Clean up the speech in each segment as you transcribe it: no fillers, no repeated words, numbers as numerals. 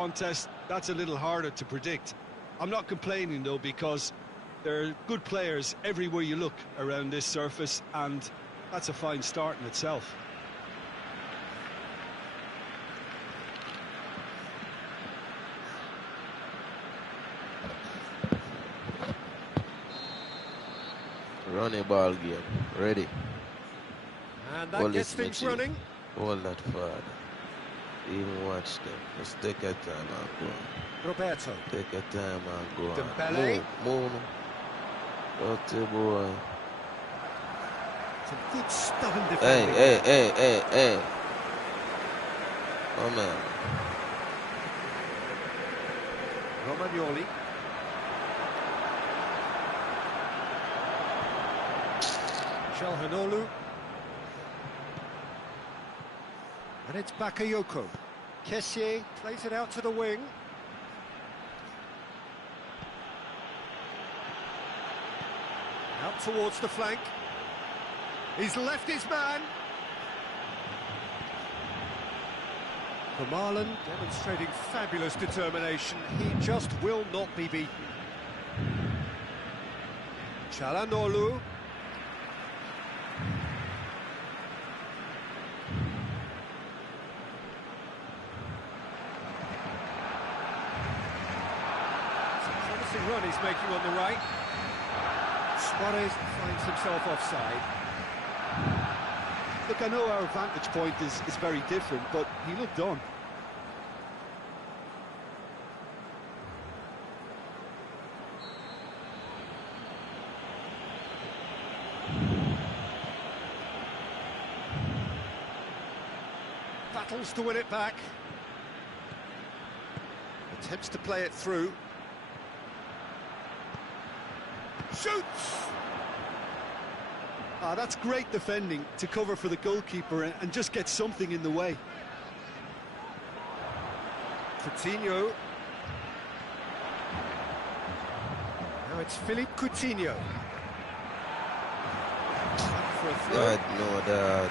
contest, that's a little harder to predict. I'm not complaining though, because there are good players everywhere you look around this surface, and that's a fine start in itself. Running ball game, ready. And that gets things running. Hold that forward. Even watch them. Just take your time and go. Roberto. Take your time and go. Dembele. Move. Dirty boy. Some good stubborn defending. Hey. Oh man. Romagnoli. Calhanoglu. And it's Bakayoko. Kessié plays it out to the wing. Out towards the flank. He's left his man. Vermaelen demonstrating fabulous determination. He just will not be beaten. Calhanoglu. Run he's making on the right. Suarez finds himself offside. Look, I know our vantage point is very different, but he looked on. Battles to win it back. Attempts to play it through. Shoots! That's great defending to cover for the goalkeeper and just get something in the way. Coutinho. Now it's Philippe Coutinho. For a throw. God, no, that.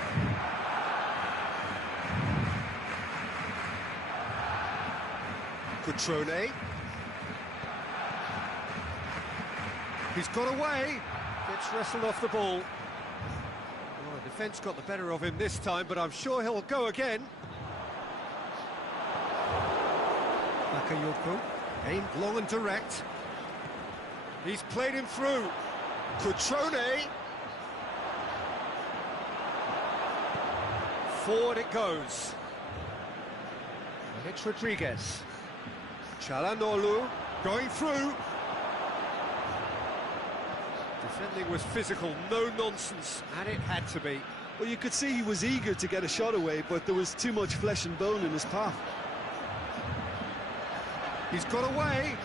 Cutrone. He's got away. Gets wrestled off the ball. Well, the defence got the better of him this time, but I'm sure he'll go again. Bakayoko aimed long and direct. He's played him through. Cutrone. Forward it goes. And it's Rodriguez. Calhanoglu going through. Defending was physical, no nonsense, and it had to be. Well, you could see he was eager to get a shot away, but there was too much flesh and bone in his path. He's got away.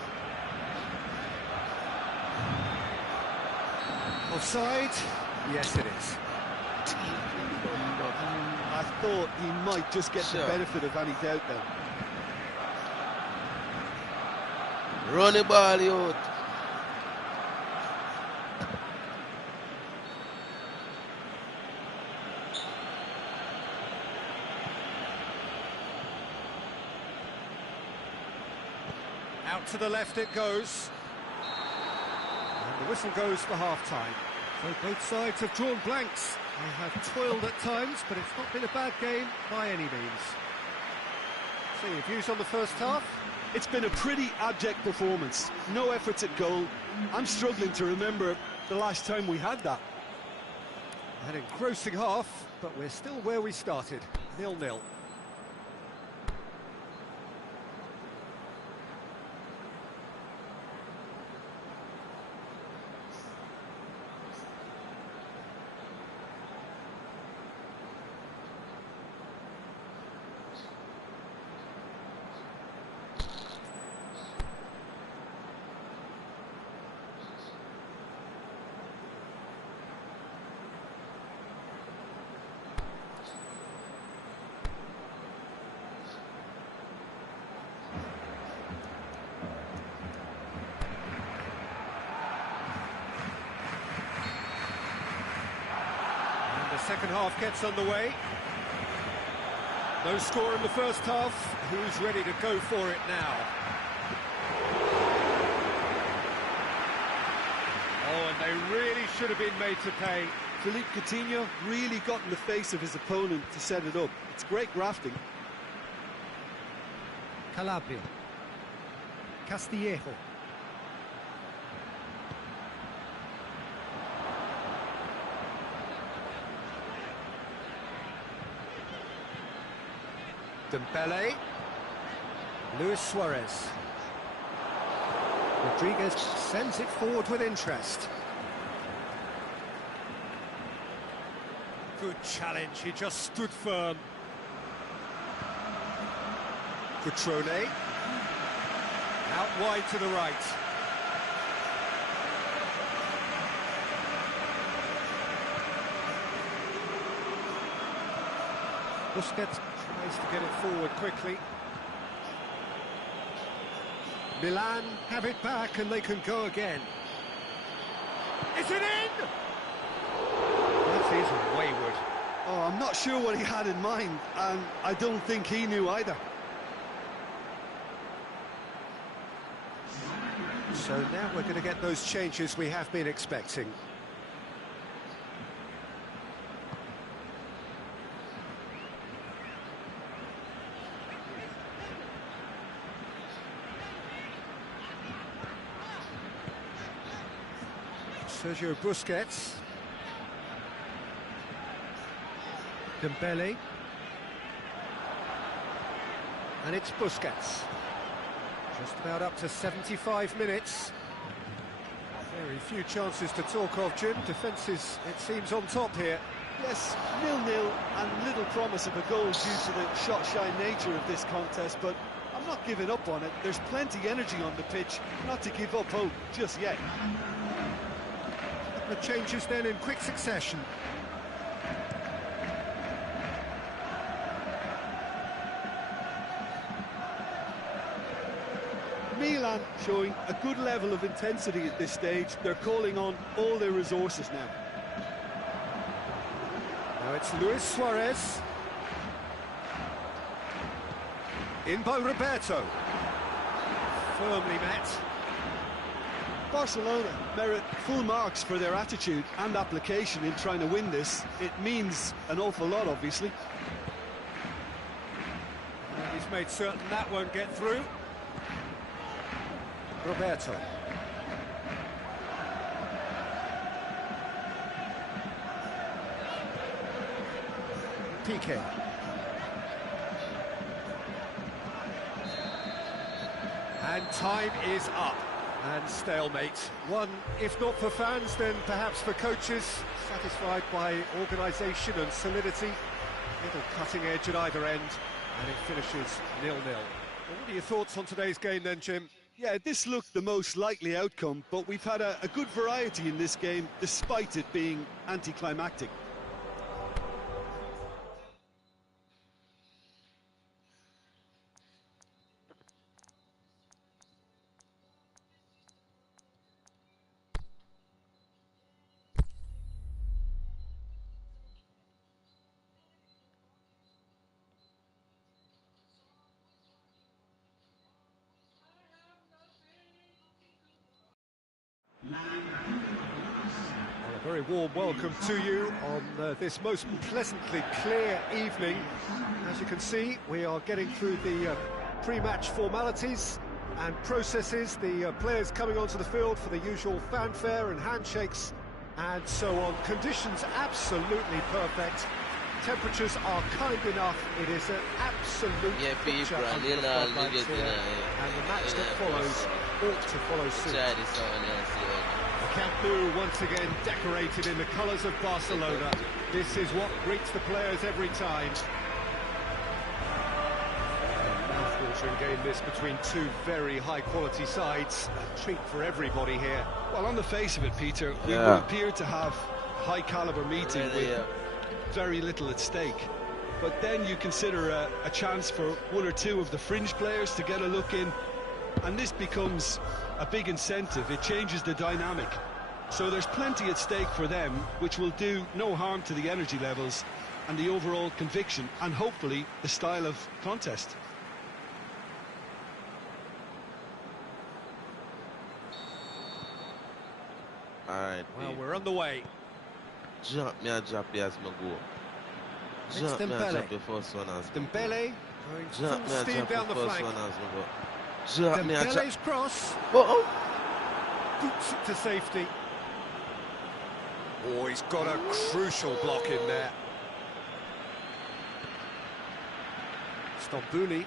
Offside? Yes, it is. I thought he might just get the benefit of any doubt then. Run the ball out. Out to the left it goes. And the whistle goes for half-time. So both sides have drawn blanks. They have toiled at times, but it's not been a bad game by any means. So your views on the first half? It's been a pretty abject performance. No efforts at goal. I'm struggling to remember the last time we had that. An engrossing half, but we're still where we started, 0-0. Second half gets underway. No score in the first half. Who's ready to go for it now? Oh, and they really should have been made to pay. Philippe Coutinho really got in the face of his opponent to set it up. It's great grafting. Calabria. Castillejo. Dembele. Luis Suarez. Rodriguez sends it forward with interest. Good challenge, he just stood firm. Cutrone. Out wide to the right. Busquets tries to get it forward quickly. Milan have it back and they can go again. Is it in? That is wayward. Oh, I'm not sure what he had in mind, and I don't think he knew either. So now we're going to get those changes we have been expecting. Sergio Busquets. Dembele. And it's Busquets. Just about up to 75 minutes. Very few chances to talk of, Jim. Defence is, it seems, on top here. Yes, 0-0 and little promise of a goal due to the shot-shy nature of this contest, but I'm not giving up on it. There's plenty energy on the pitch, not to give up hope just yet. The changes then in quick succession. Milan showing a good level of intensity at this stage. They're calling on all their resources now. Now it's Luis Suarez. In by Roberto. Firmly met. Barcelona merit full marks for their attitude and application in trying to win this. It means an awful lot, obviously. And he's made certain that won't get through. Roberto. Piqué. And time is up. And stalemate. One, if not for fans, then perhaps for coaches, satisfied by organisation and solidity. Little cutting edge at either end, and it finishes 0-0. Well, what are your thoughts on today's game then, Jim? Yeah, this looked the most likely outcome, but we've had a good variety in this game, despite it being anticlimactic. Well, a very warm welcome to you on this most pleasantly clear evening. As you can see, we are getting through the pre-match formalities and processes, the players coming onto the field for the usual fanfare and handshakes and so on. Conditions absolutely perfect. Temperatures are kind enough. It is an absolute picture under the floodlights here, and the match that follows ought to follow suit. The Camp Nou once again decorated in the colours of Barcelona. This is what greets the players every time. A mouth-watering game this between two very high-quality sides. A treat for everybody here. Well, on the face of it, Peter, we would appear to have high-caliber meeting with very little at stake. But then you consider a chance for one or two of the fringe players to get a look in, and this becomes a big incentive. It changes the dynamic. So there's plenty at stake for them, which will do no harm to the energy levels. and the overall conviction, and hopefully the style of contest. Alright, Well, we're on the way. Drop me a drop as me go. It's Drop me a Dembele. drop the first one as me go. Dembele going Drop me full a steam drop down the the first flank. one as me go. Drop me a drop. Dembele's cross. Oh, Boots it to safety. Oh, he's got a crucial block in there. Stambouli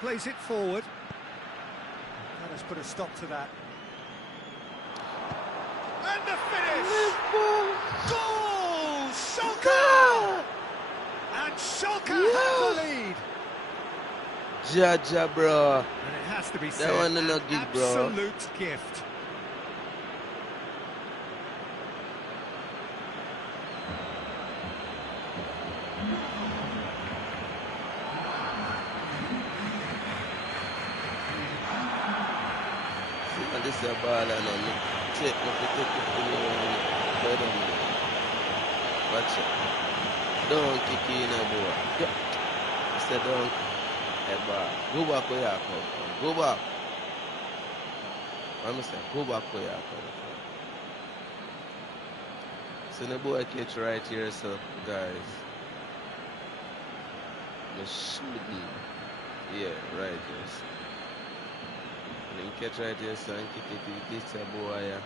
plays it forward. That has put a stop to that. And the finish! Goal! Schalke! And Schalke have the lead. Jaja, bro. And it has to be said, That one an no good, bro. absolute gift. And this is a ball and I'm take it to me. Watch it. Don't kick in a boy. I said don't. Hey, ball. Go back where you come from. Go back. I'm saying go back where you come from. So the boy catch right here, so guys. Me shouldn't. Yeah, right here. So. And he catch right here, so and kick it to this boy here.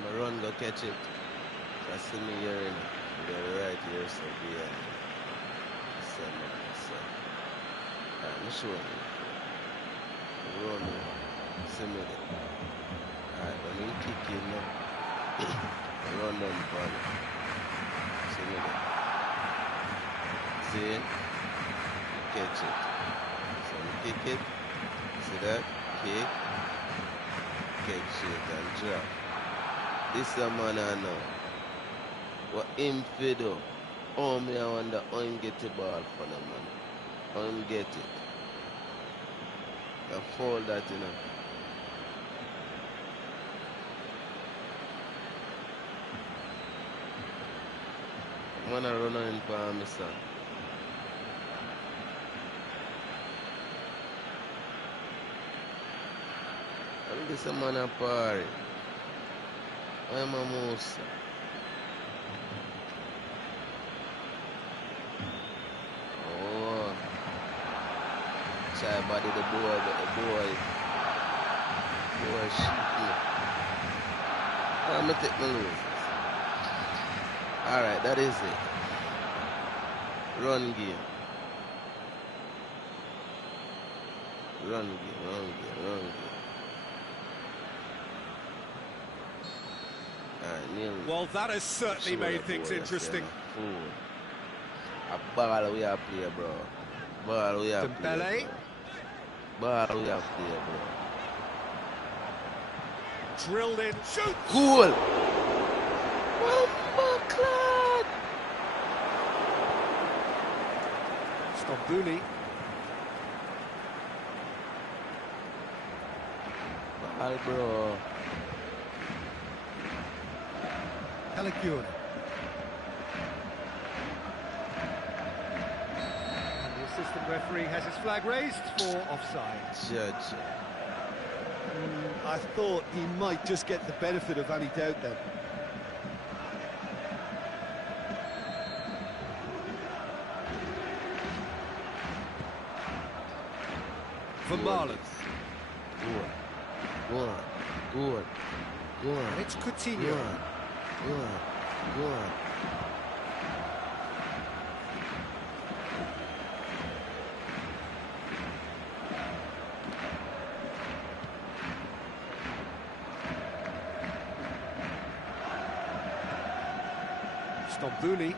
I'm a run go catch it. I see me here in the right here, so yeah. So man, so. I'm showing you. Run, see me there. Alright, when he kick in now, run down the ball. See me there. See it? Catch it. So we kick it. See that? Kick. Catch it and drop. This is a man I know. What him fi do? Oh, me I wonder how him get the ball for the man. How him get it? I fold that, you know. Man I run in for me, son. And this is a man a party. I'm a moose. Oh. Try body the boy, but the boy. Boy shit. I'm gonna take my losers. Alright, that is it. Run game. Run game. Well, that has certainly made things interesting. A ball we have play, bro. Ball we have play, bro. Ball we have play, bro. Drilled in, shoot! Goal! Clock! Stambouli. Ball, bro. Caligiuri. And the assistant referee has his flag raised for offside. Judge. I thought he might just get the benefit of any doubt then. Van Marlen. Go on. And it's Coutinho. Go on. Stambouli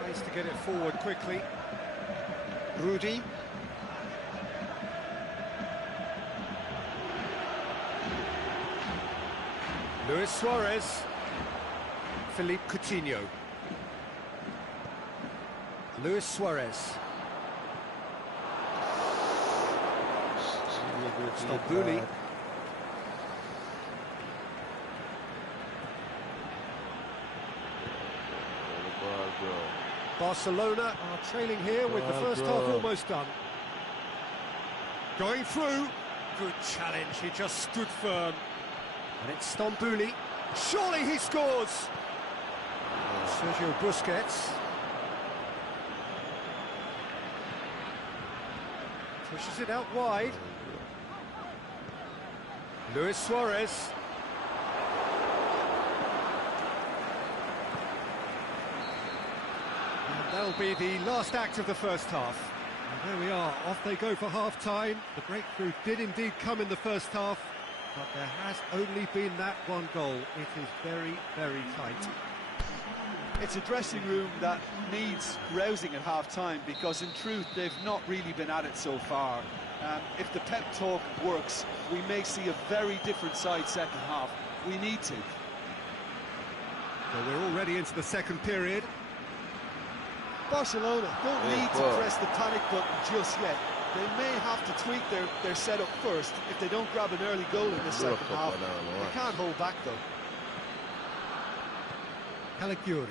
tries to get it forward quickly. Rudy. Luis Suarez. Philippe Coutinho. Luis Suarez. Stambouli. Barcelona are trailing here with the first half almost done. Going through. Good challenge, he just stood firm. And it's Stambouli. Surely he scores! Sergio Busquets. Pushes it out wide. Luis Suarez. And that'll be the last act of the first half. And there we are, off they go for half-time. The breakthrough did indeed come in the first half, but there has only been that one goal. It is very, very tight. It's a dressing room that needs rousing at half-time, because in truth they've not really been at it so far. If the pep talk works, we may see a very different side second half. We need to. So we're already into the second period. Barcelona don't need to press the panic button just yet. They may have to tweak their setup first if they don't grab an early goal in the second half. They can't hold back though. Caligiuri.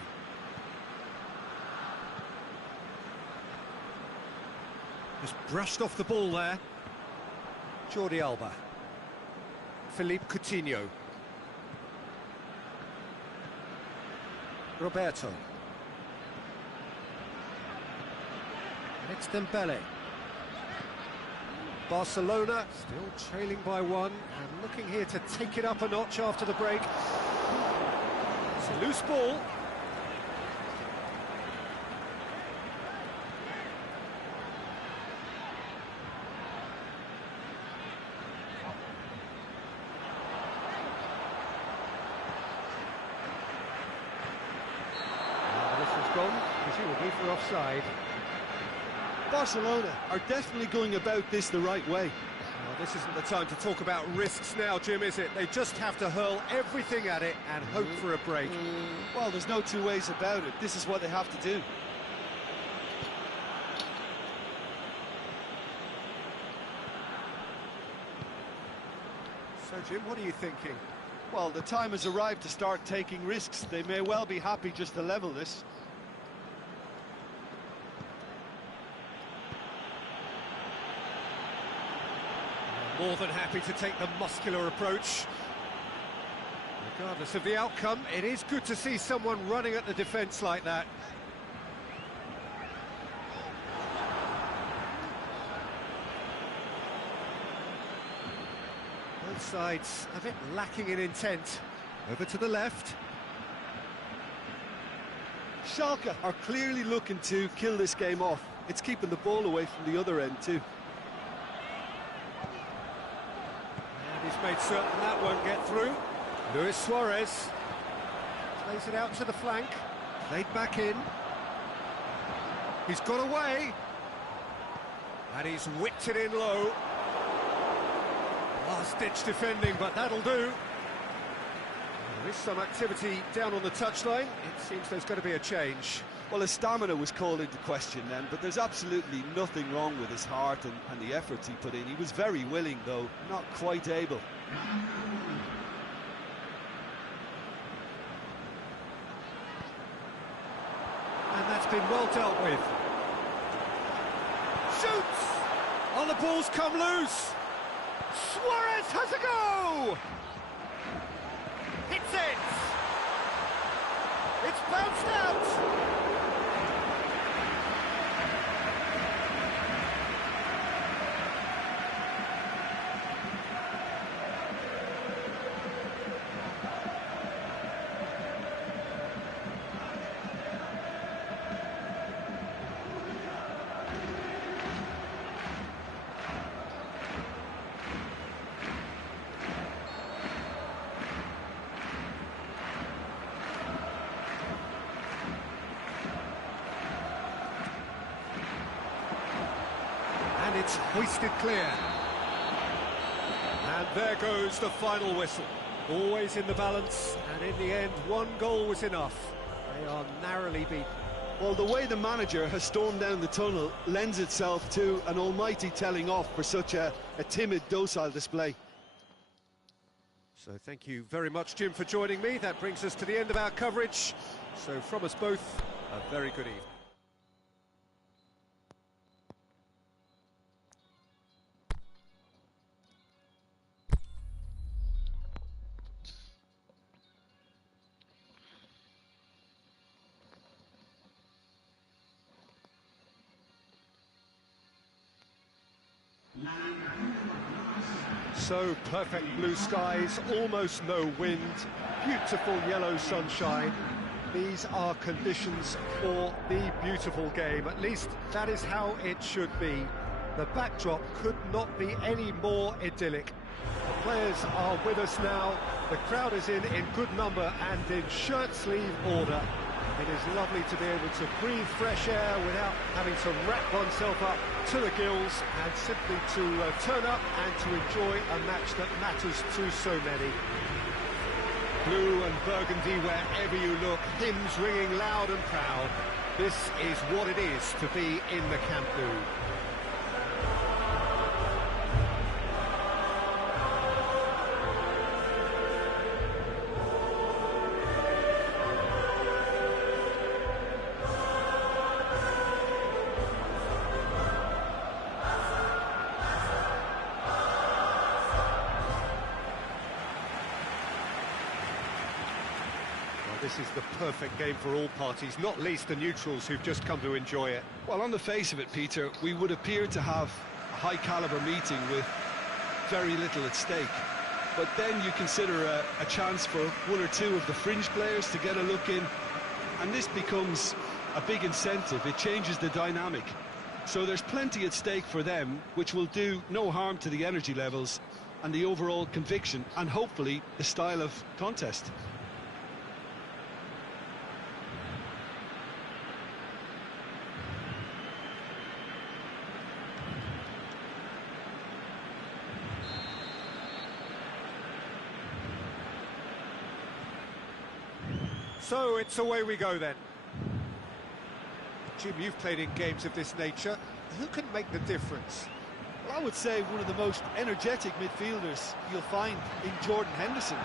Just brushed off the ball there. Jordi Alba. Philippe Coutinho. Roberto. And it's Dembele. Barcelona still trailing by one and looking here to take it up a notch after the break. It's a loose ball. And the whistle's gone, presumably for offside. Barcelona are definitely going about this the right way. Well, this isn't the time to talk about risks now, Jim, is it? They just have to hurl everything at it and hope for a break. Well, there's no two ways about it. This is what they have to do. So, Jim, what are you thinking? Well, the time has arrived to start taking risks. They may well be happy just to level this. More than happy to take the muscular approach. Regardless of the outcome, it is good to see someone running at the defence like that. Both sides a bit lacking in intent. Over to the left. Schalke are clearly looking to kill this game off. It's keeping the ball away from the other end too. He's made certain that won't get through. Luis Suarez plays it out to the flank. Played back in. He's got away. And he's whipped it in low. Last-ditch defending, but that'll do. There is some activity down on the touchline. It seems there's going to be a change. Well, his stamina was called into question then, but there's absolutely nothing wrong with his heart and the efforts he put in. He was very willing, though, not quite able. And that's been well dealt with. Shoots! Oh, the ball's come loose! Suarez has a go! Hits it! It's bounced out! And it's hoisted clear. And there goes the final whistle. Always in the balance, and in the end, one goal was enough. They are narrowly beaten. Well, the way the manager has stormed down the tunnel lends itself to an almighty telling off for such a timid, docile display. So thank you very much, Jim, for joining me. That brings us to the end of our coverage. So from us both, a very good evening. So perfect blue skies, almost no wind, beautiful yellow sunshine. These are conditions for the beautiful game. At least that is how it should be. The backdrop could not be any more idyllic. The players are with us now. The crowd is in good number and in shirt-sleeve order. It is lovely to be able to breathe fresh air without having to wrap oneself up to the gills, and simply to turn up and to enjoy a match that matters to so many. Blue and burgundy wherever you look, hymns ringing loud and proud. This is what it is to be in the Camp Nou. This is the perfect game for all parties, not least the neutrals who've just come to enjoy it. Well, on the face of it, Peter, we would appear to have a high-caliber meeting with very little at stake. But then you consider a chance for one or two of the fringe players to get a look in, and this becomes a big incentive. It changes the dynamic. So there's plenty at stake for them, which will do no harm to the energy levels and the overall conviction, and hopefully the style of contest. So it's away we go then. Jim, you've played in games of this nature. Who can make the difference? Well, I would say one of the most energetic midfielders you'll find in Jordan Henderson.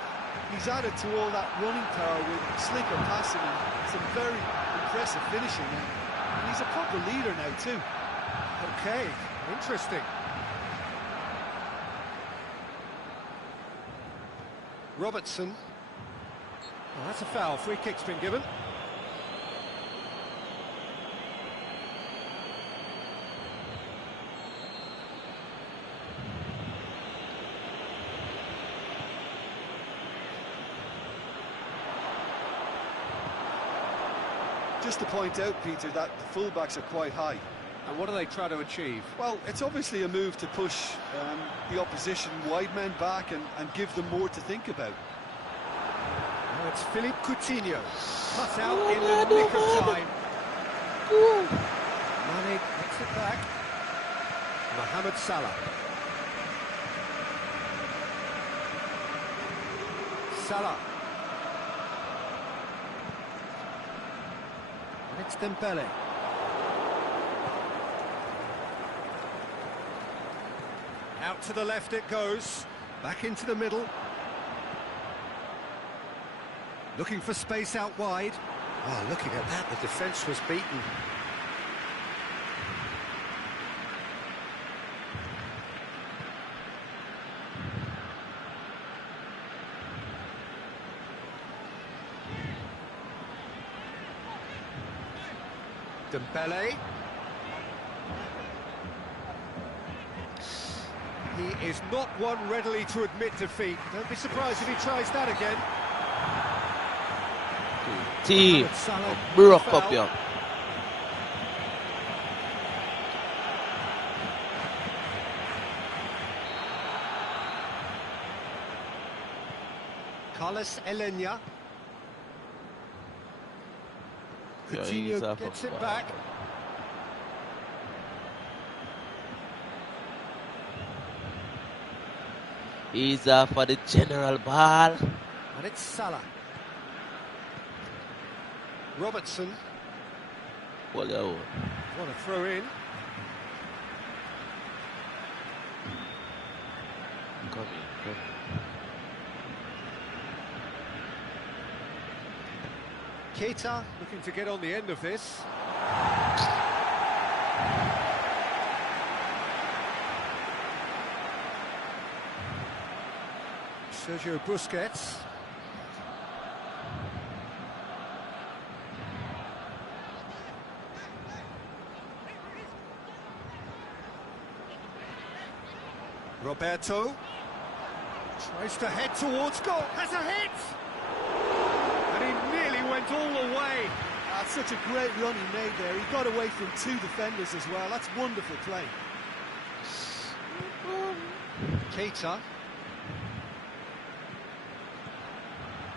He's added to all that running power with slicker passing and some very impressive finishing. And he's a proper leader now too. Okay, interesting. Robertson. Well, that's a foul. Free kick's been given. Just to point out, Peter, that the fullbacks are quite high. And what do they try to achieve? Well, it's obviously a move to push the opposition wide men back and give them more to think about. Now it's Philippe Coutinho, cut out in the nick of time. Mane gets it back. Mohamed Salah. Salah. And it's Dembele. Out to the left it goes. Back into the middle. Looking for space out wide. Oh, looking at that, the defence was beaten. Dembele. He is not one readily to admit defeat. Don't be surprised if he tries that again. Team broke up, yeah. Carlos Elenia. Coutinho gets it back. He's for the general ball. And it's Salah. Robertson. Well, yeah. What a throw in. Come in. Keita looking to get on the end of this. Sergio Busquets. Roberto. Tries to head towards goal, has a hit! And he nearly went all the way. That's such a great run he made there. He got away from two defenders as well. That's wonderful play. Keita.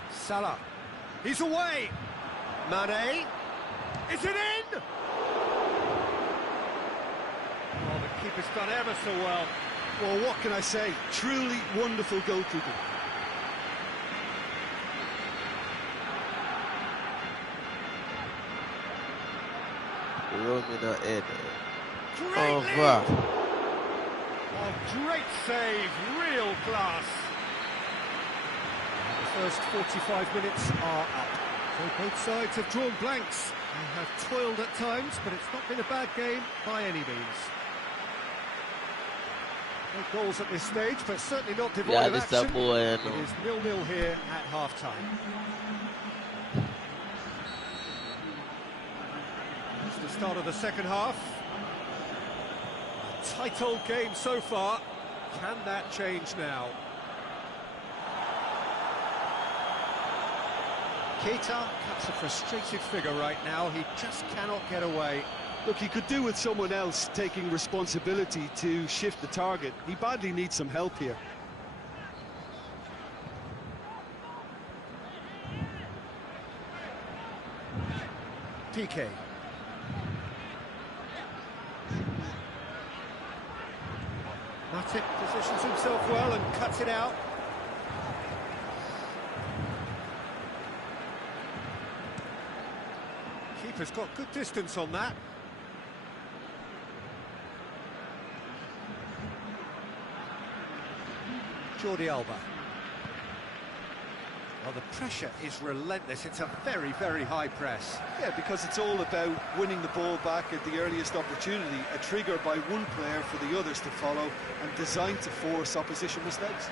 Salah. He's away. Mane. Is it in? Oh, the keeper's done ever so well. Well, what can I say? Truly wonderful goalkeeping. Romina Ed. Great lead. Wow. Oh, great save, real class. The first 45 minutes are up. So both sides have drawn blanks. They have toiled at times, but it's not been a bad game by any means. No goals at this stage, but certainly not devoid of action. It is 0-0 here at half-time. It's the start of the second half. A tight old game so far. Can that change now? Keita cuts a frustrated figure right now. He just cannot get away. Look, he could do with someone else taking responsibility to shift the target. He badly needs some help here. PK. Matip positions himself well and cuts it out. Keeper's got good distance on that. Jordi Alba. Well, the pressure is relentless. It's a very, very high press. Yeah, because it's all about winning the ball back at the earliest opportunity, a trigger by one player for the others to follow, and designed to force opposition mistakes.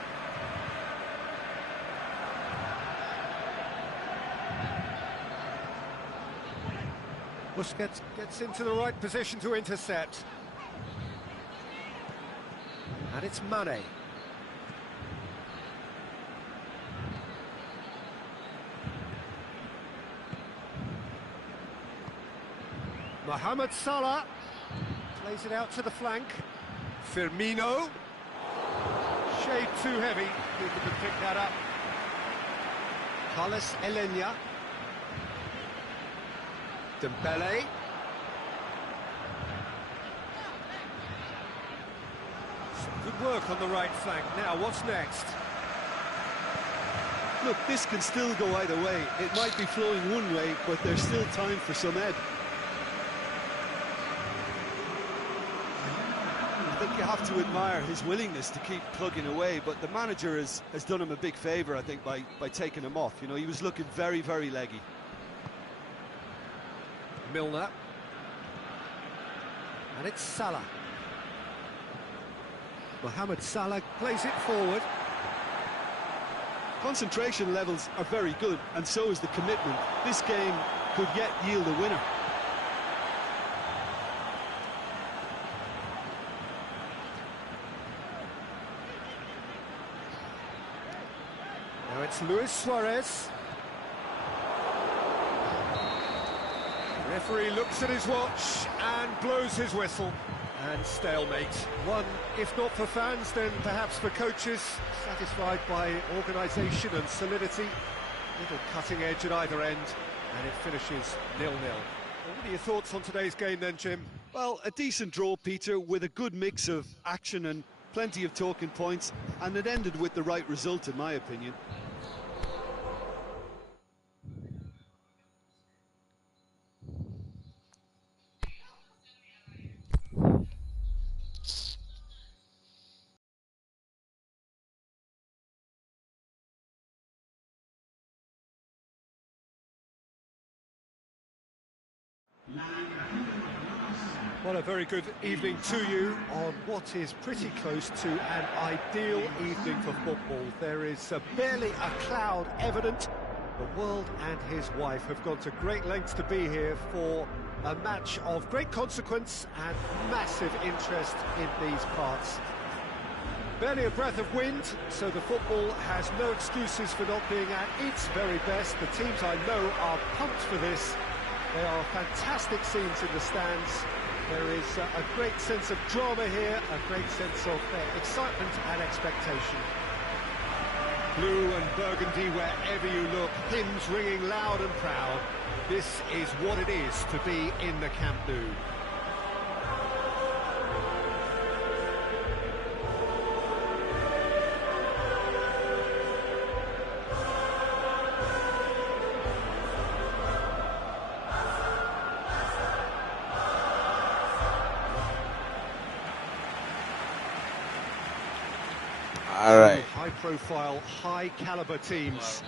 Busquets gets into the right position to intercept. And it's Mane. Mohamed Salah plays it out to the flank. Firmino. Shade too heavy. Keeper can pick that up. Carlos Elenia. Dembele. Some good work on the right flank. Now, what's next? Look, this can still go either way. It might be flowing one way, but there's still time for some ebb. I think you have to admire his willingness to keep plugging away, but the manager has done him a big favour, I think, by taking him off. You know, he was looking very, very leggy. Milner. And it's Salah. Mohamed Salah plays it forward. Concentration levels are very good, and so is the commitment. This game could yet yield a winner. Now it's Luis Suarez. The referee looks at his watch and blows his whistle. And stalemate. One, if not for fans, then perhaps for coaches, satisfied by organisation and solidity. Little cutting edge at either end, and it finishes 0-0. Well, what are your thoughts on today's game then, Jim? Well, a decent draw, Peter, with a good mix of action and plenty of talking points, and it ended with the right result, in my opinion. Well, a very good evening to you on what is pretty close to an ideal evening for football. There is barely a cloud evident. The world and his wife have gone to great lengths to be here for a match of great consequence and massive interest in these parts. Barely a breath of wind, so the football has no excuses for not being at its very best. The teams I know are pumped for this. There are fantastic scenes in the stands. There is a great sense of drama here, a great sense of excitement and expectation. Blue and burgundy wherever you look, hymns ringing loud and proud. This is what it is to be in the Camp Nou. All right. High-profile, high-caliber teams.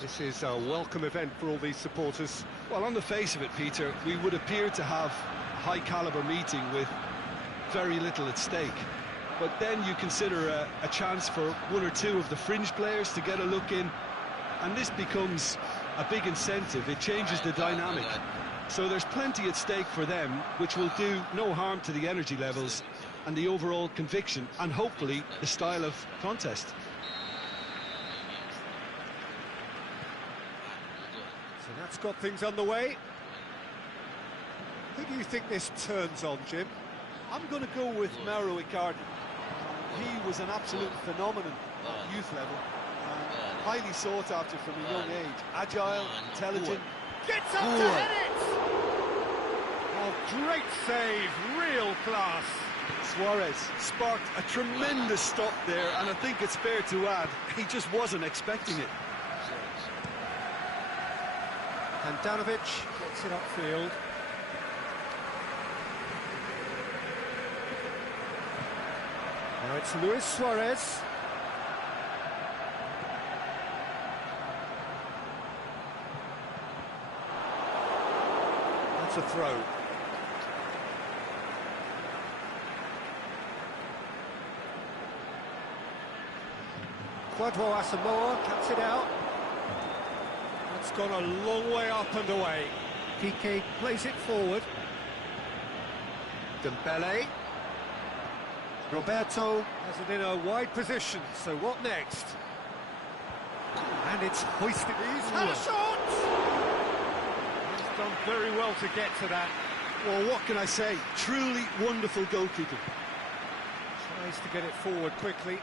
This is a welcome event for all these supporters. Well, on the face of it, Peter, we would appear to have a high-caliber meeting with very little at stake. But then you consider a chance for one or two of the fringe players to get a look in, and this becomes a big incentive. It changes the dynamic. So there's plenty at stake for them, which will do no harm to the energy levels and the overall conviction, and hopefully the style of contest. So that's got things underway. Who do you think this turns on, Jim? I'm going to go with Mauro Icardi. He was an absolute phenomenon at youth level, highly sought after from a young age. Agile, intelligent. Gets up to head it! Oh, great save, real class. Suarez sparked a tremendous stop there, and I think it's fair to add, he just wasn't expecting it. Handanovic gets it upfield. Now it's Luis Suarez. That's a throw. Kwadwo Asamoah cuts it out. It's gone a long way up and away. Piqué plays it forward. Dembele. Roberto has it in a wide position, so what next? And it's hoisted. He's had a shot! He's done very well to get to that. Well, what can I say? Truly wonderful goalkeeping. Tries to get it forward quickly.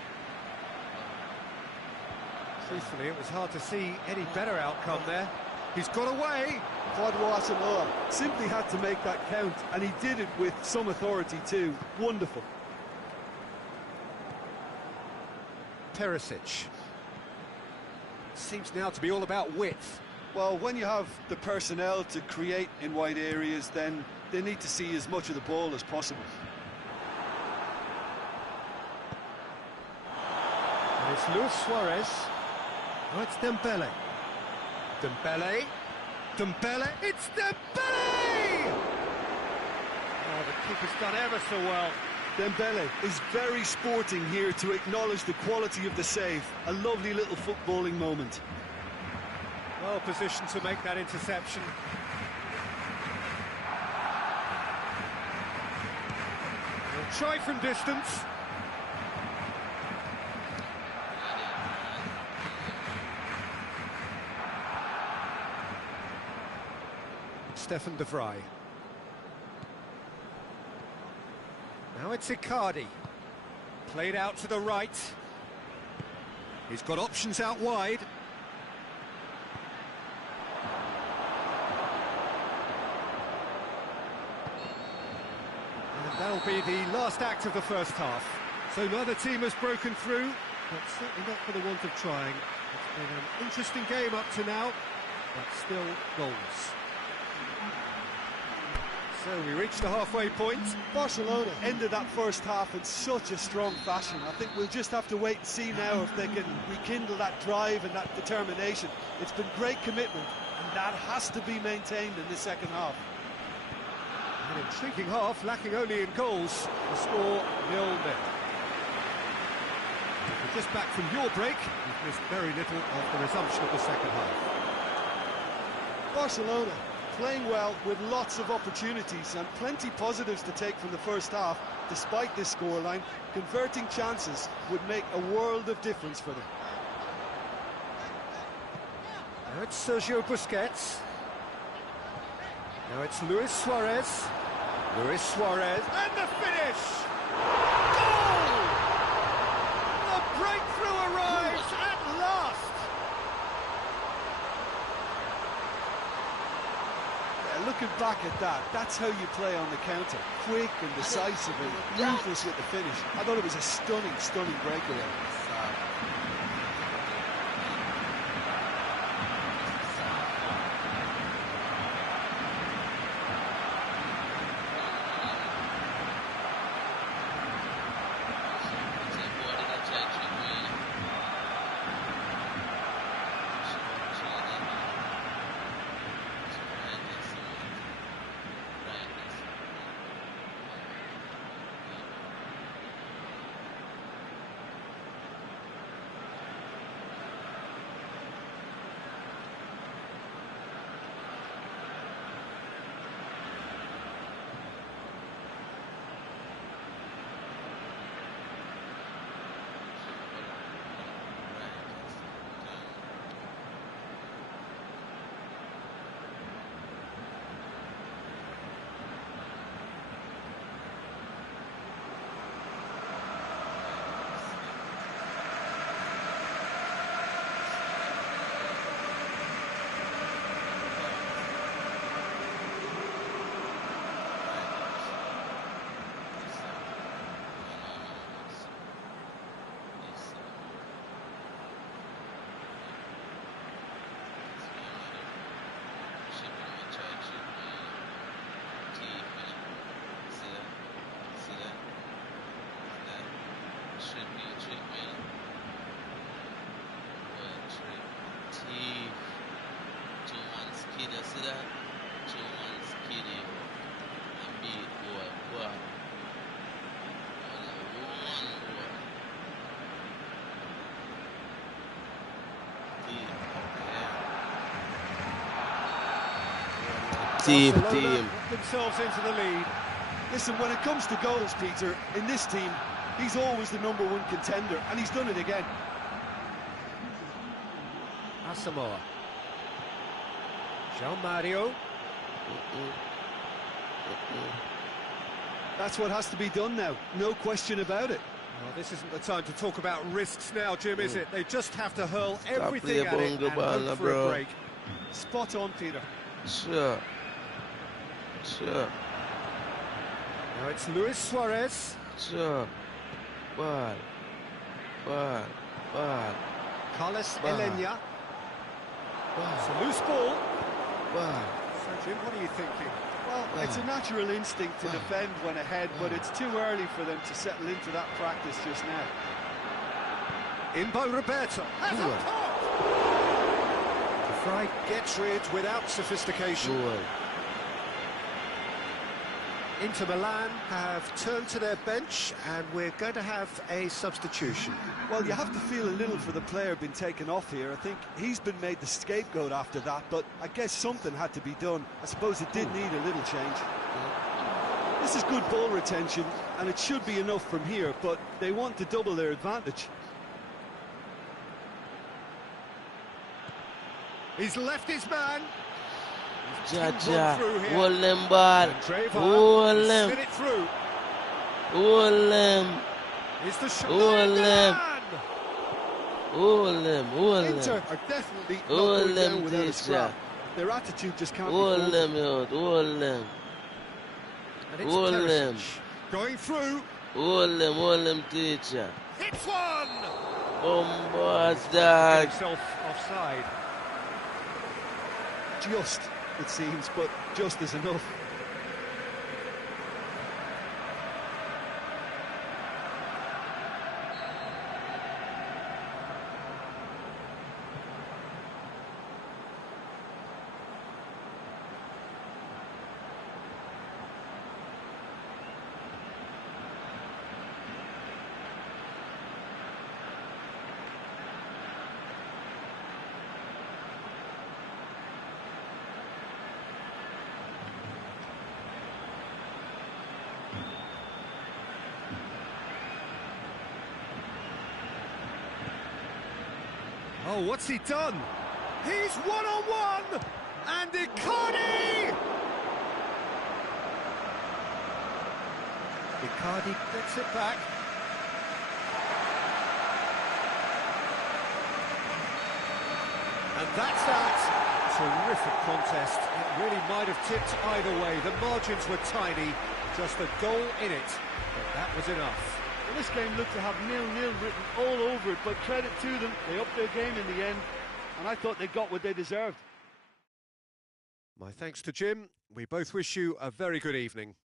Truthfully, it was hard to see any better outcome there. He's got away. Kwadwo Asamoah simply had to make that count, and he did it with some authority too. Wonderful. Perisic. Seems now to be all about width. Well, when you have the personnel to create in wide areas, then they need to see as much of the ball as possible. And it's Luis Suarez. Oh, it's Dembele. Dembele. Dembele. It's Dembele! Oh, the keeper's done ever so well. Dembele is very sporting here to acknowledge the quality of the save. A lovely little footballing moment. Well positioned to make that interception. He'll try from distance. Stefan de Vrij. Now it's Icardi. Played out to the right. He's got options out wide. And that'll be the last act of the first half. So neither team has broken through, but certainly not for the want of trying. It's been an interesting game up to now, but still goals. So we reached the halfway point. Barcelona ended that first half in such a strong fashion. I think we'll just have to wait and see now if they can rekindle that drive and that determination. It's been great commitment, and that has to be maintained in the second half. An intriguing half, lacking only in goals. The score 0-0. If you're just back from your break, you've missed very little of the resumption of the second half. Barcelona playing well with lots of opportunities and plenty positives to take from the first half. Despite this scoreline, converting chances would make a world of difference for them. Now it's Sergio Busquets. Now it's Luis Suarez. Luis Suarez, and the finish! Goal! The breakthrough arrives at last! Yeah, looking back at that, that's how you play on the counter. Quick and decisive and ruthless with the finish. I thought it was a stunning, stunning breakaway. Team. Themselves into the lead. Listen, when it comes to goals, Peter, in this team, he's always the #1 contender, and he's done it again. Asamoah. Jean Mario. That's what has to be done now, no question about it. Well, this isn't the time to talk about risks now, Jim, is it? They just have to hurl everything at it and hope for a break. Spot on, Peter. Sure. Now it's Luis Suarez. Sure. Ball. Carlos Elena. It's a loose ball. So, Jim, what are you thinking? Well, it's a natural instinct to defend when ahead, but it's too early for them to settle into that practice just now. In by Roberto. Has a pop! The fry gets rid without sophistication. Inter Milan have turned to their bench, and we're going to have a substitution. Well, you have to feel a little for the player being taken off here. I think he's been made the scapegoat after that, but I guess something had to be done. I suppose it did need a little change. This is good ball retention, and it should be enough from here, but they want to double their advantage. He's left his man. Jaja, hold them ball, hold them, hold them, Inter are definitely not going down without a scrap. Their attitude just can't be hold them, hold them, going through, hold them, teacher. hits one. Bombastic. Himself offside. Just, it seems, but just is enough. Oh, what's he done? He's one-on-one! And Icardi! Icardi gets it back. And that's that. Terrific contest. It really might have tipped either way. The margins were tiny, just a goal in it. But that was enough. Well, this game looked to have 0-0 written all over it, but credit to them, they upped their game in the end, and I thought they got what they deserved. My thanks to Jim. We both wish you a very good evening.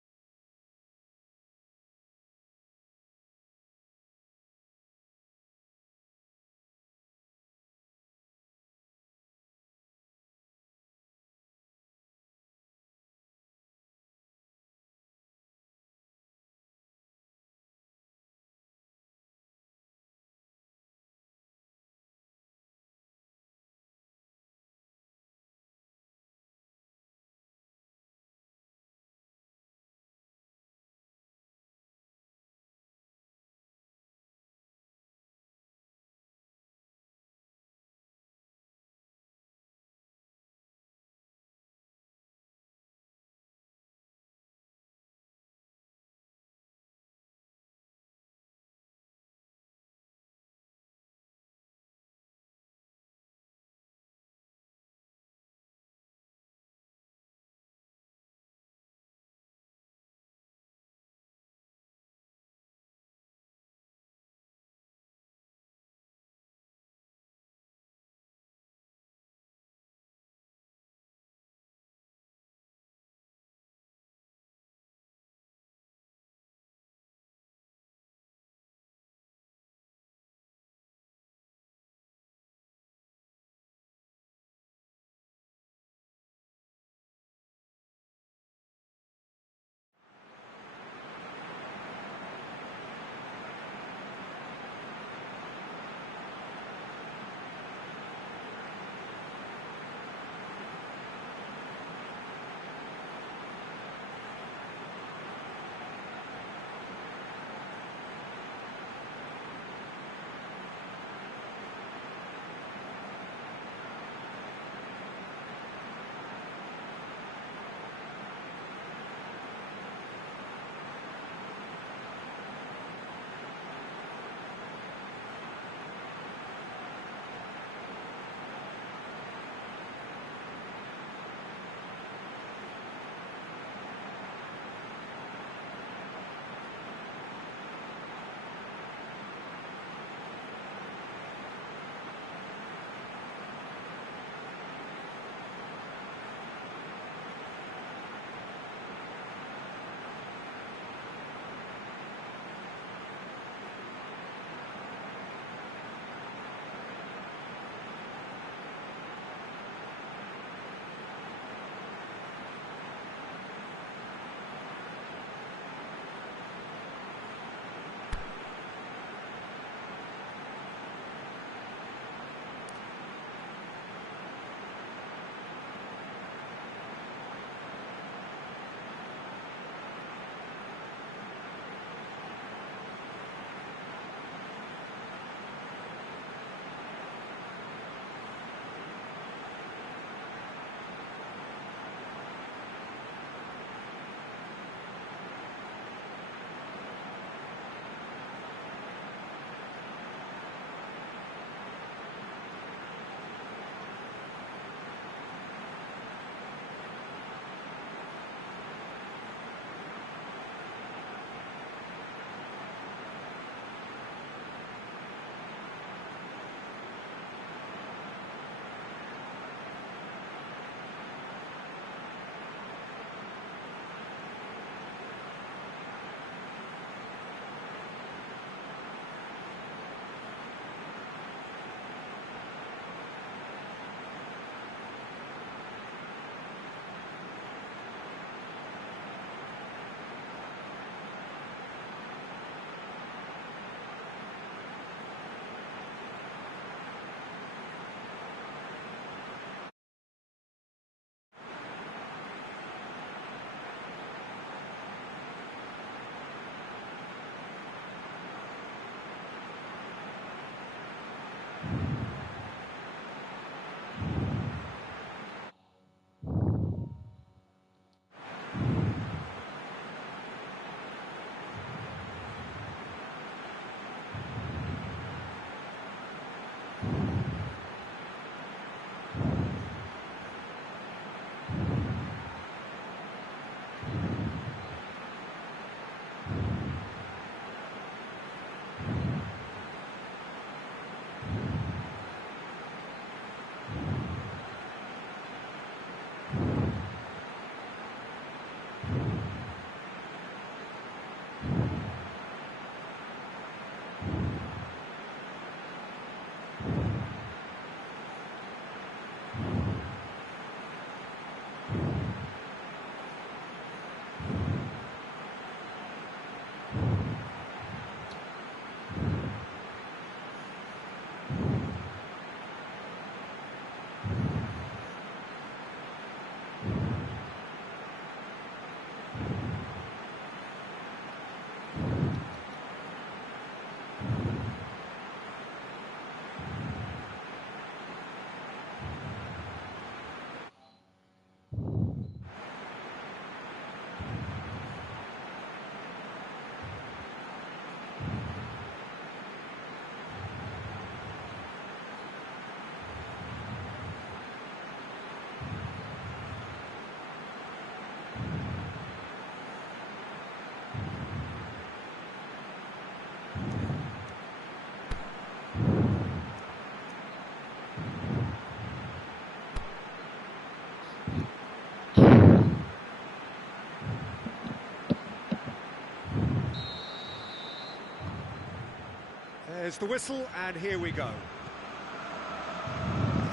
There's the whistle, and here we go.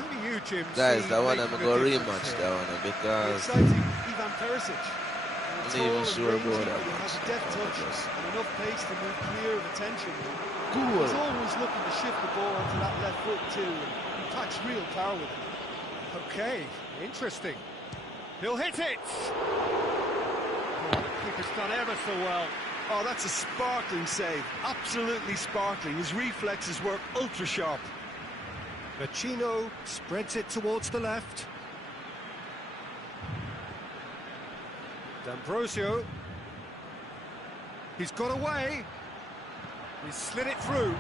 Who do you, Jim, Guys, see that one I'm making going a to difference rematch here? that one because Exciting, Ivan Perisic. I'm not Tall even and sure rangy, about but that he match. has a deft touch and enough pace to move clear of attention. Cool. He's always looking to shift the ball onto that left foot too, and he packs real power with it. Okay, interesting. He'll hit it! Oh, the keeper's done ever so well. Oh, that's a sparkling save. Absolutely sparkling. His reflexes work ultra sharp. Vecino spreads it towards the left. D'Ambrosio. He's got away. He's slid it through.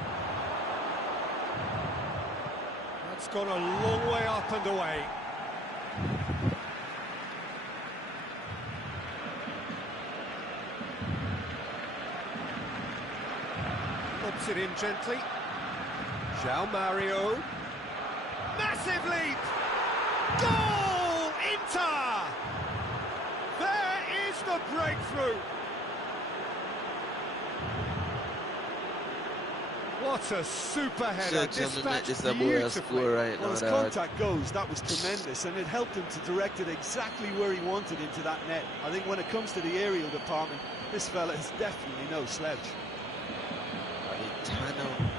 That's gone a long way up and away. Lobs it in gently. João Mario. Massive leap! Goal! Inter! There is the breakthrough! What a super header, dispatched this a beautifully. score right Well, now. as contact goes, that was tremendous, and it helped him to direct it exactly where he wanted into that net. I think when it comes to the aerial department, this fella is definitely no slouch. Tano.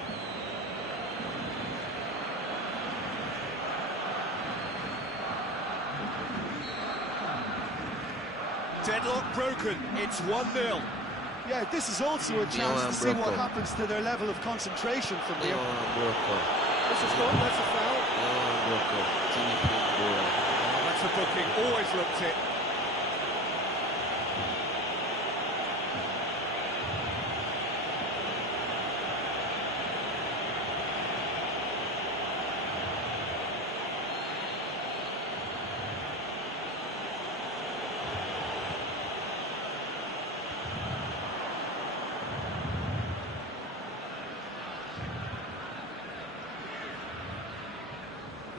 Deadlock broken, it's 1-0. Yeah, this is also a chance to see what happens to their level of concentration from here. This is not, that's a foul. That's a booking, always looked it.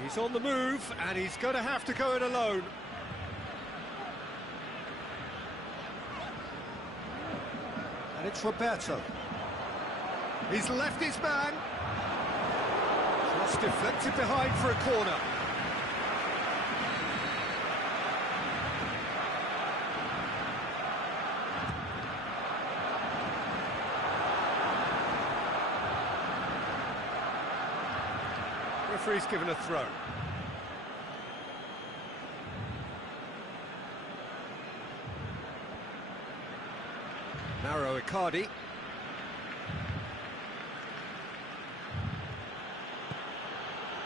He's on the move, and he's going to have to go it alone. And it's Roberto. He's left his man. Cross deflected behind for a corner. Referee's given a throw. Mauro Icardi.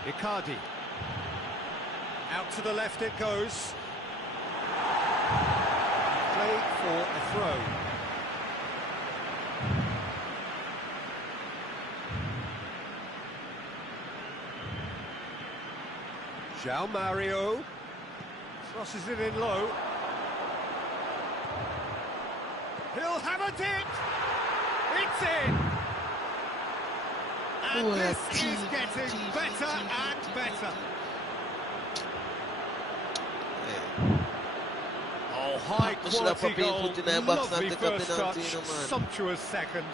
Icardi. Out to the left it goes. Played for a throw. João Mario crosses it in low. He'll have a dip! It's in! And this is getting better and better. Oh, high quality goal, lovely first touch, sumptuous second.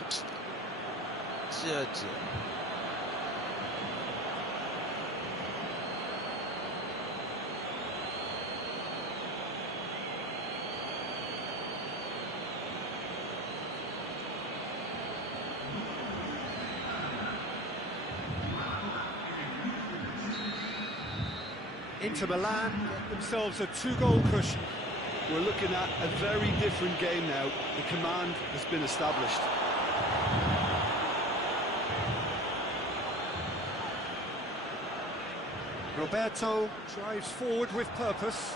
Inter Milan get themselves a 2-goal cushion. We're looking at a very different game now. The command has been established. Roberto drives forward with purpose.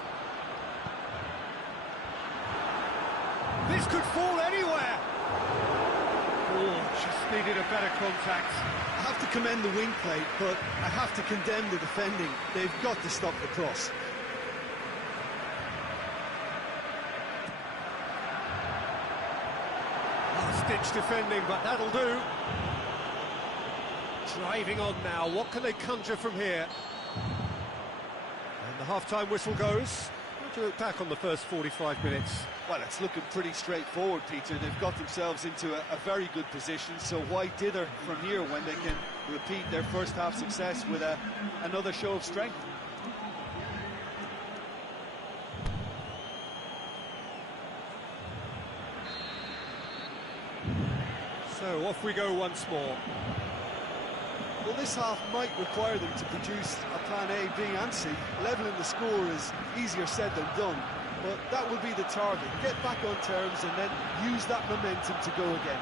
This could fall anywhere. Oh, just needed a better contact. I have to commend the wing play, but I have to condemn the defending. They've got to stop the cross. Last-ditch defending, but that'll do. Driving on now, what can they conjure from here? And the half-time whistle goes. How do you look back on the first 45 minutes? Well, it's looking pretty straightforward, Peter. They've got themselves into a very good position, so why dither from here when they can repeat their first half success with another show of strength? So off we go once more. Well, this half might require them to produce a plan A, B and C. Levelling the score is easier said than done, but that will be the target. Get back on terms and then use that momentum to go again.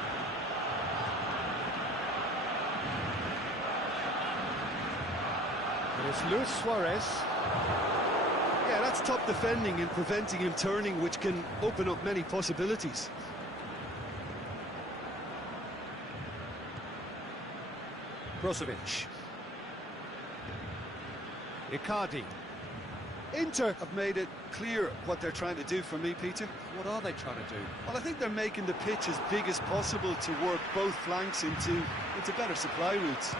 And it's Luis Suarez. Yeah, that's top defending and preventing him turning, which can open up many possibilities. Brozovic. Icardi. Inter have made it clear what they're trying to do for me, Peter. What are they trying to do? Well, I think they're making the pitch as big as possible to work both flanks into better supply routes.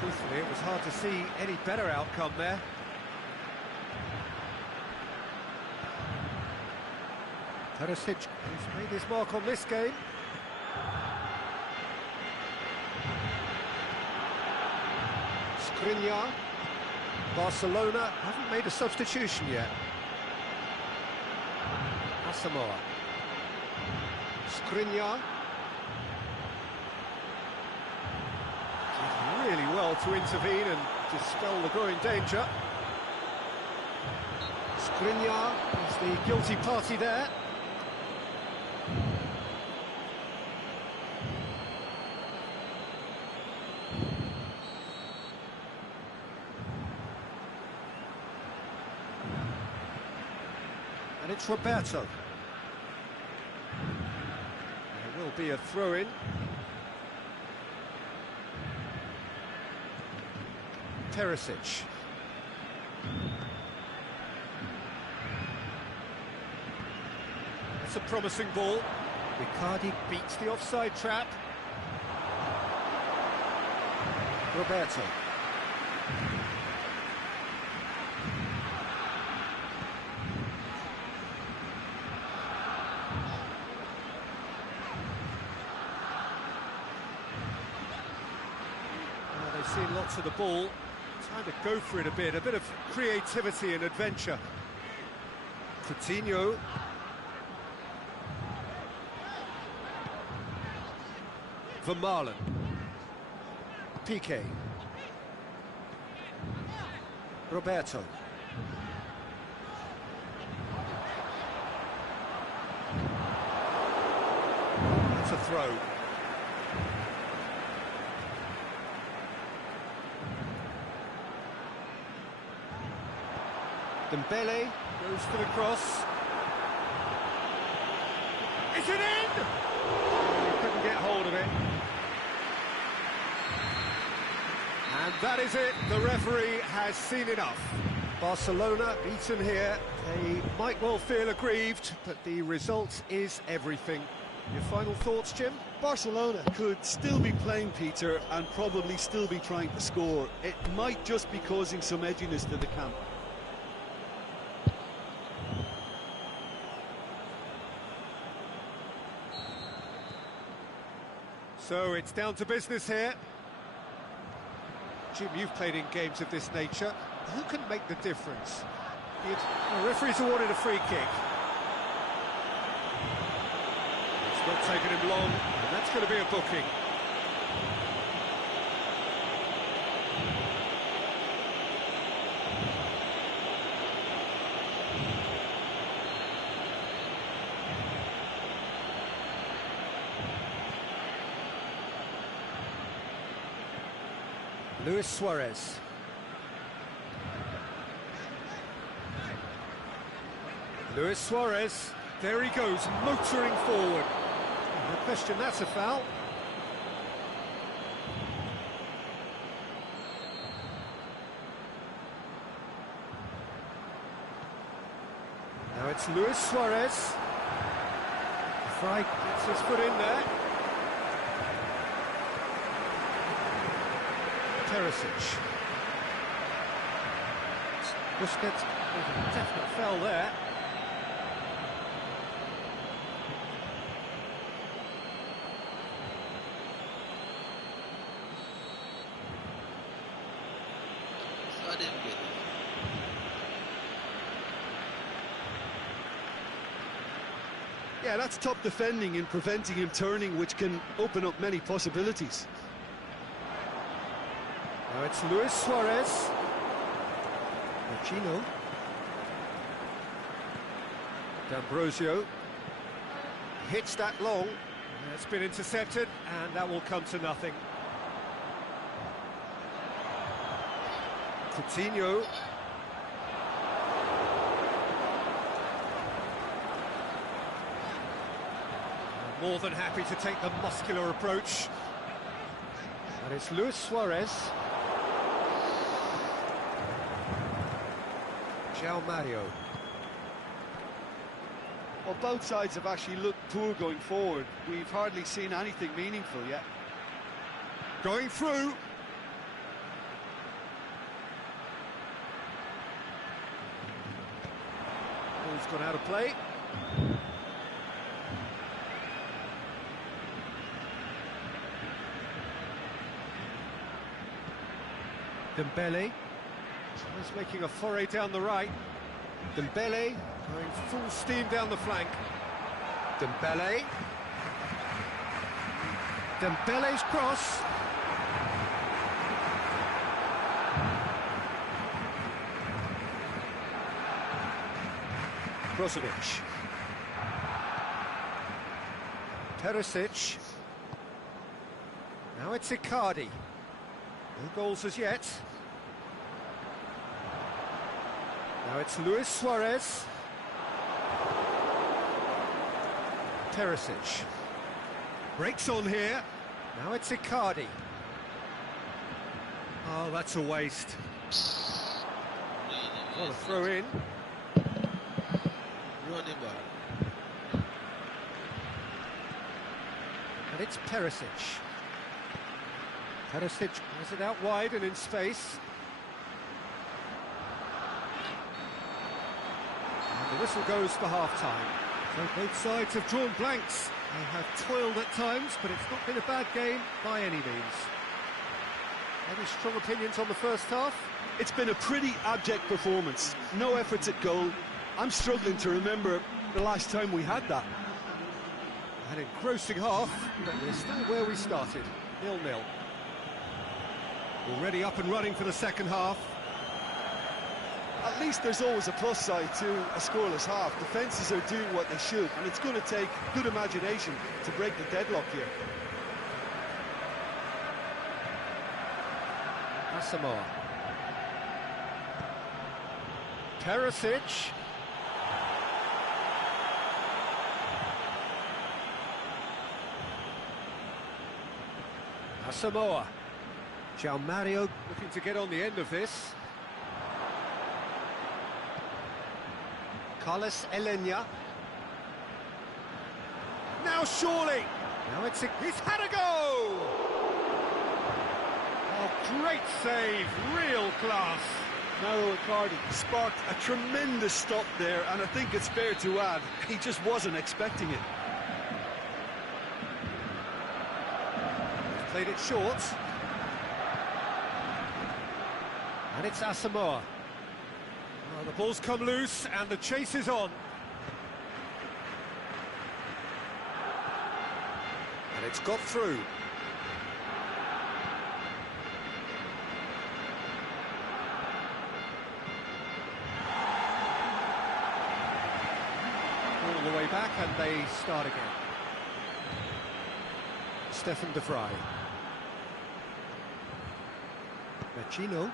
Truthfully, it was hard to see any better outcome there. Teresic has made his mark on this game. Skriniar. Barcelona haven't made a substitution yet. Asamoah. Skriniar. Did really well to intervene and dispel the growing danger. Skriniar is the guilty party there. And it's Roberto. There will be a throw-in. Teresic. It's a promising ball. Icardi beats the offside trap. Roberto. They've seen lots of the ball. Time to go for it a bit of creativity and adventure. Coutinho. Vermaelen. Piqué. Roberto. That's a throw. Dembele goes for the cross. Is it in? He couldn't get hold of it. And that is it. The referee has seen enough. Barcelona beaten here. They might well feel aggrieved, but the result is everything. Your final thoughts, Jim? Barcelona could still be playing, Peter, and probably still be trying to score. It might just be causing some edginess to the camp. So it's down to business here. Jim, you've played in games of this nature. Who can make the difference? The referee's awarded a free kick. It's not taken him long, and that's going to be a booking. Luis Suarez. Luis Suarez, there he goes, motoring forward. No question, that's a foul. Now it's Luis Suarez. Fry gets his foot in there. Teresic. Busquets, there's a definite foul there. So I didn't get it. Yeah, that's top defending in preventing him turning, which can open up many possibilities. Now it's Luis Suarez. Machino. D'Ambrosio. Hits that long. It's been intercepted, and that will come to nothing. Coutinho. More than happy to take the muscular approach. And it's Luis Suarez. João Mario. Well, both sides have actually looked poor going forward. We've hardly seen anything meaningful yet. Going through. Ball's gone out of play. Dembele. He's making a foray down the right. Dembele going full steam down the flank. Dembele. Dembele's cross. Brozovic. Perisic. Now it's Icardi. No goals as yet. Now it's Luis Suarez. Perisic. Breaks on here. Now it's Icardi. Oh, that's a waste. What a throw in. Running back. And it's Perisic. Perisic has it out wide and in space. And the whistle goes for half-time. So both sides have drawn blanks. They have toiled at times, but it's not been a bad game by any means. Any strong opinions on the first half? It's been a pretty abject performance. No efforts at goal. I'm struggling to remember the last time we had that. An engrossing half, but we're still where we started, 0-0. Already up and running for the second half. At least there's always a plus side to a scoreless half. Defences are doing what they should, and it's going to take good imagination to break the deadlock here. Asamoah. Perisic. Asamoah. João Mario looking to get on the end of this. Carlos Elenia. Now surely. Now it's he's had a go! Oh, great save, real class. Mauro Icardi sparked a tremendous stop there, and I think it's fair to add, he just wasn't expecting it. Played it short. And it's Asamoah. Well, the ball's come loose and the chase is on. And it's got through. All the way back and they start again. Stefan de Vrij. Machino.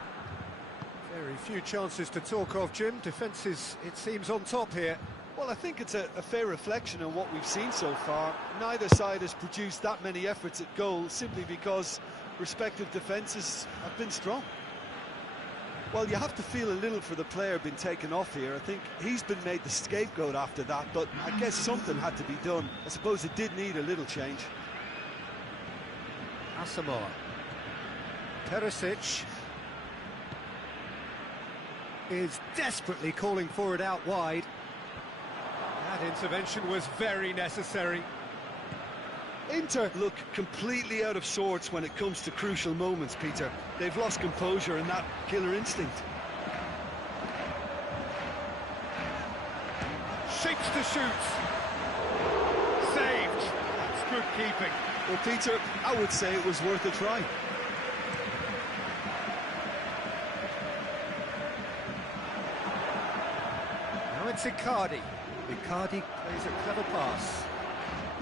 Very few chances to talk of, Jim. Defence is, it seems, on top here. Well, I think it's a fair reflection on what we've seen so far. Neither side has produced that many efforts at goal simply because respective defences have been strong. Well, you have to feel a little for the player being taken off here. I think he's been made the scapegoat after that, but I guess something had to be done. I suppose it did need a little change. Asamoah. Perisic. is desperately calling for it out wide. That intervention was very necessary. Inter look completely out of sorts when it comes to crucial moments, Peter. They've lost composure and that killer instinct. Shapes to shoot. Saved. That's good keeping. Well, Peter, I would say it was worth a try. Now it's Icardi. Icardi plays a clever pass.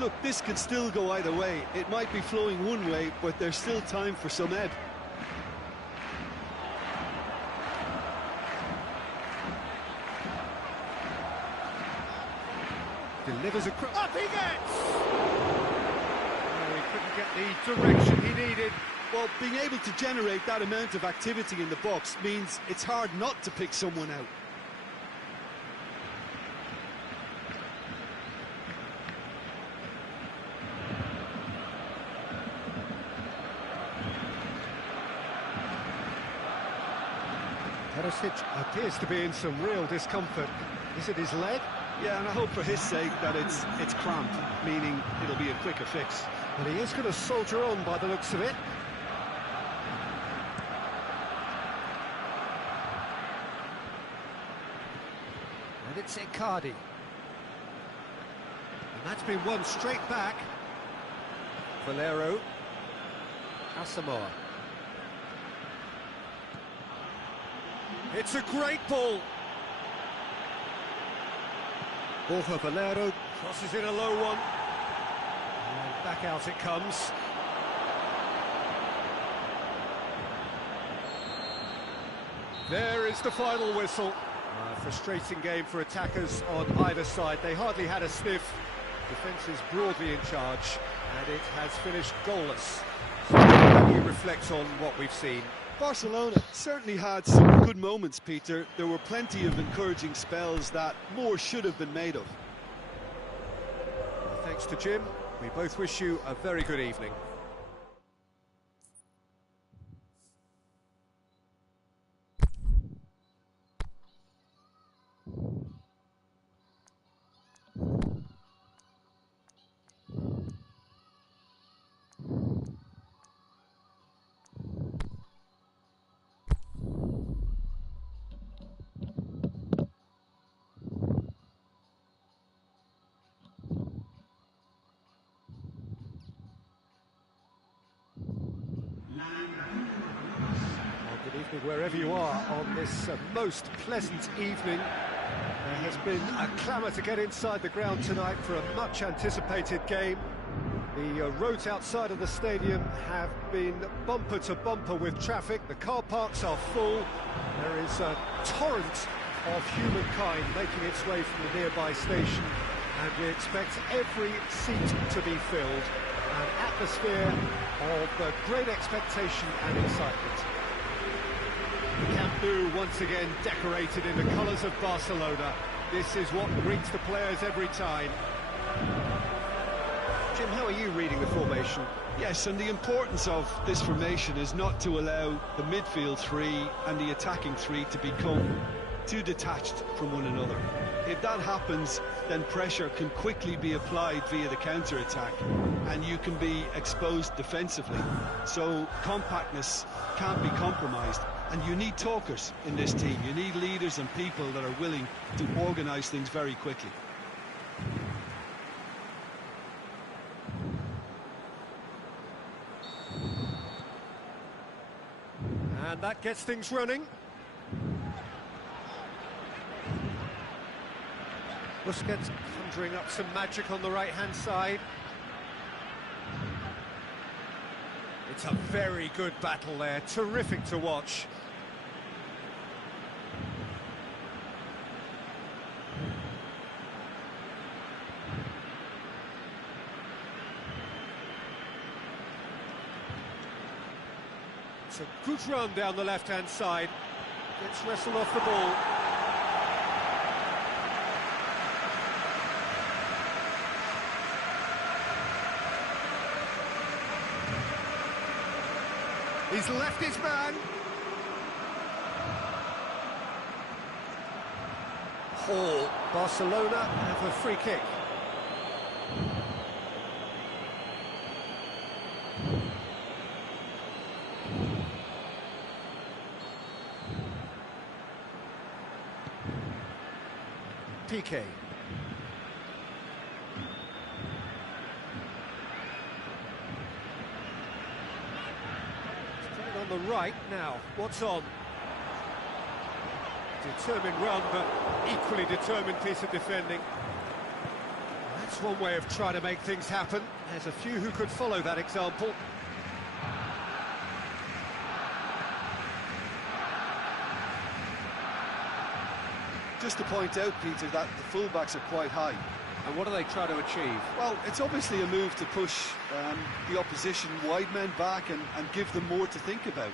Look, this could still go either way. It might be flowing one way, but there's still time for some ebb. Delivers across. Up he gets! Oh, he couldn't get the direction he needed. Well, being able to generate that amount of activity in the box means it's hard not to pick someone out. Perisic appears to be in some real discomfort. Is it his leg? Yeah, and I hope for his sake that it's cramped, meaning it'll be a quicker fix. Well, he is going to soldier on by the looks of it. And it's Icardi. And that's been won straight back. Valero. Asamoah. It's a great ball. Borja Valero crosses in a low one. And back out it comes. There is the final whistle. A frustrating game for attackers on either side. They hardly had a sniff. Defence is broadly in charge, and it has finished goalless. So how do you reflect on what we've seen? Barcelona certainly had some good moments, Peter. There were plenty of encouraging spells that more should have been made of. Well, thanks to Jim. We both wish you a very good evening. Wherever you are on this most pleasant evening, there has been a clamour to get inside the ground tonight for a much anticipated game. The roads outside of the stadium have been bumper to bumper with traffic. The car parks are full. There is a torrent of humankind making its way from the nearby station, and we expect every seat to be filled. An atmosphere of great expectation and excitement. The Camp Nou once again decorated in the colours of Barcelona. This is what greets the players every time. Jim, how are you reading the formation? Yes, and the importance of this formation is not to allow the midfield three and the attacking three to become too detached from one another. If that happens, then pressure can quickly be applied via the counter-attack, and you can be exposed defensively. So compactness can't be compromised. And you need talkers in this team. You need leaders and people that are willing to organise things very quickly. And that gets things running. Busquets conjuring up some magic on the right-hand side. It's a very good battle there, terrific to watch. It's a good run down the left-hand side. Gets wrestled off the ball. He's left his man. all. Barcelona have a free kick. Piqué. On the right now, what's on? Determined run, but equally determined piece of defending. That's one way of trying to make things happen. There's a few who could follow that example. Just to point out, Peter, that the fullbacks are quite high. And what do they try to achieve? Well, it's obviously a move to push the opposition wide men back and give them more to think about.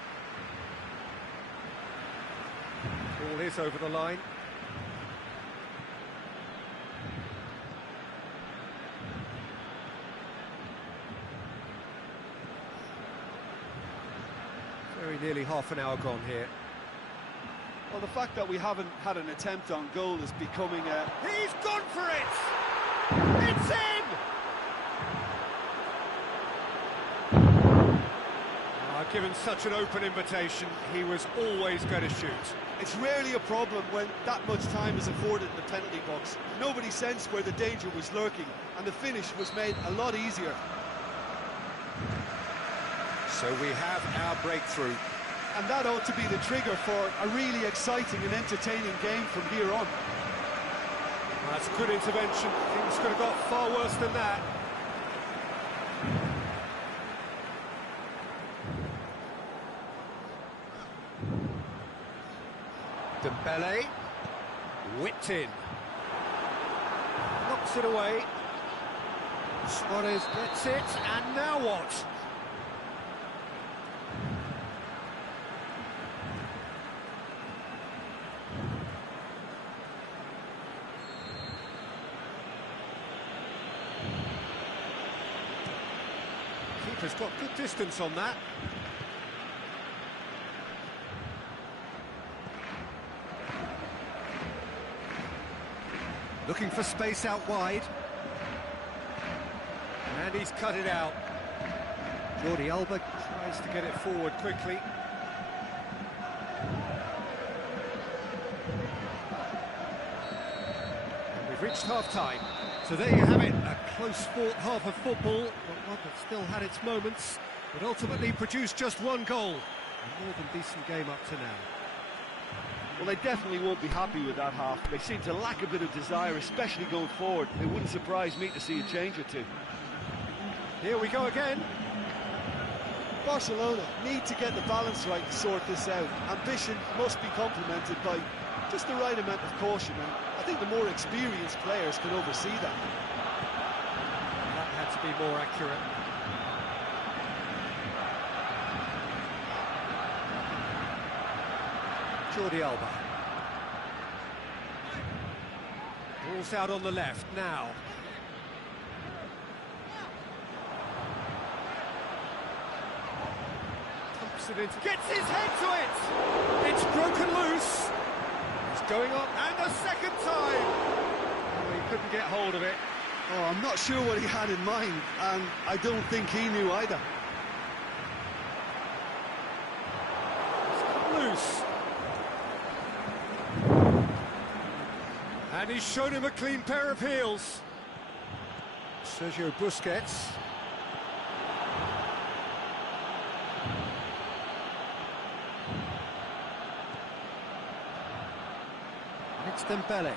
Ball is over the line. Very nearly half an hour gone here. Well, the fact that we haven't had an attempt on goal is becoming a... He's gone for it! It's in! Given such an open invitation, he was always going to shoot. It's rarely a problem when that much time is afforded in the penalty box. Nobody sensed where the danger was lurking, and the finish was made a lot easier. So we have our breakthrough. And that ought to be the trigger for a really exciting and entertaining game from here on. That's a good intervention. Things could have got far worse than that. Dembele, whipped in, knocks it away. Suarez gets it, and now what? Keeper's got good distance on that. Looking for space out wide. And he's cut it out. Jordi Alba tries to get it forward quickly. And we've reached half-time. So there you have it, a close-fought half of football, but one that still had its moments, but ultimately produced just one goal. A more than decent game up to now. Well, they definitely won't be happy with that half. They seem to lack a bit of desire, especially going forward. It wouldn't surprise me to see a change or two. Here we go again. Barcelona need to get the balance right to sort this out. Ambition must be complemented by just the right amount of caution, and I think the more experienced players can oversee that. That had to be more accurate. Jordi Alba. Ball's out on the left now. Pumps it into... Gets his head to it! It's broken loose. It's going on, and a second time! Oh, he couldn't get hold of it. Oh, I'm not sure what he had in mind, and I don't think he knew either. It's loose. And he's shown him a clean pair of heels. Sergio Busquets. And it's Dembele.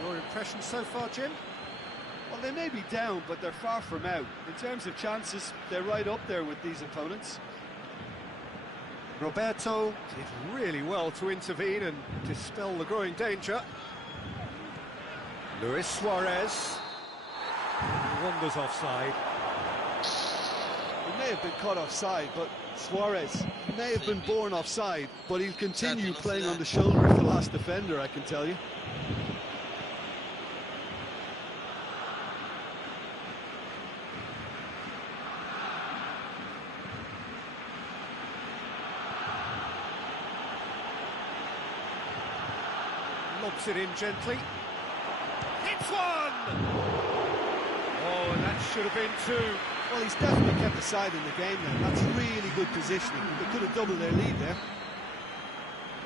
Your impression so far, Jim? Well, they may be down, but they're far from out. In terms of chances, they're right up there with these opponents. Roberto did really well to intervene and dispel the growing danger. Luis Suarez. He wanders offside. He may have been caught offside, but Suarez may have been born offside, but he'll continue playing on the shoulder of the last defender, I can tell you. Chips it in gently. It's one! Oh, and that should have been two. Well, he's definitely kept the side in the game now. That's really good positioning. They could have doubled their lead there.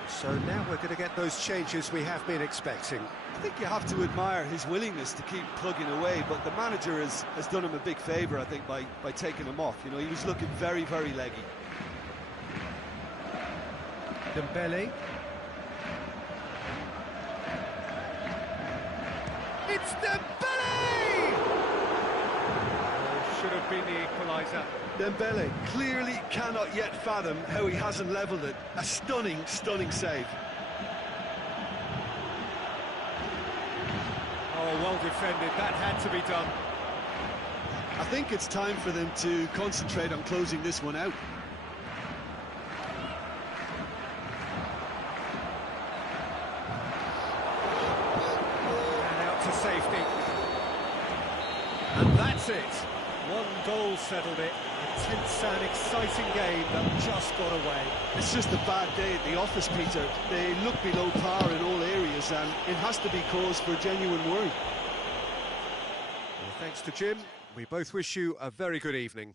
So now we're going to get those changes we have been expecting. I think you have to admire his willingness to keep plugging away, but the manager has done him a big favour, I think, by taking him off. You know, he was looking very, very leggy. Dembele. It's Dembele! Oh, should have been the equaliser. Dembele clearly cannot yet fathom how he hasn't levelled it. A stunning, stunning save. Oh, well defended. That had to be done. I think it's time for them to concentrate on closing this one out. And out to safety. And that's it. One goal settled it. A tense and exciting game that just got away. It's just a bad day at the office, Peter. They look below par in all areas, and it has to be cause for genuine worry. Well, thanks to Jim. We both wish you a very good evening.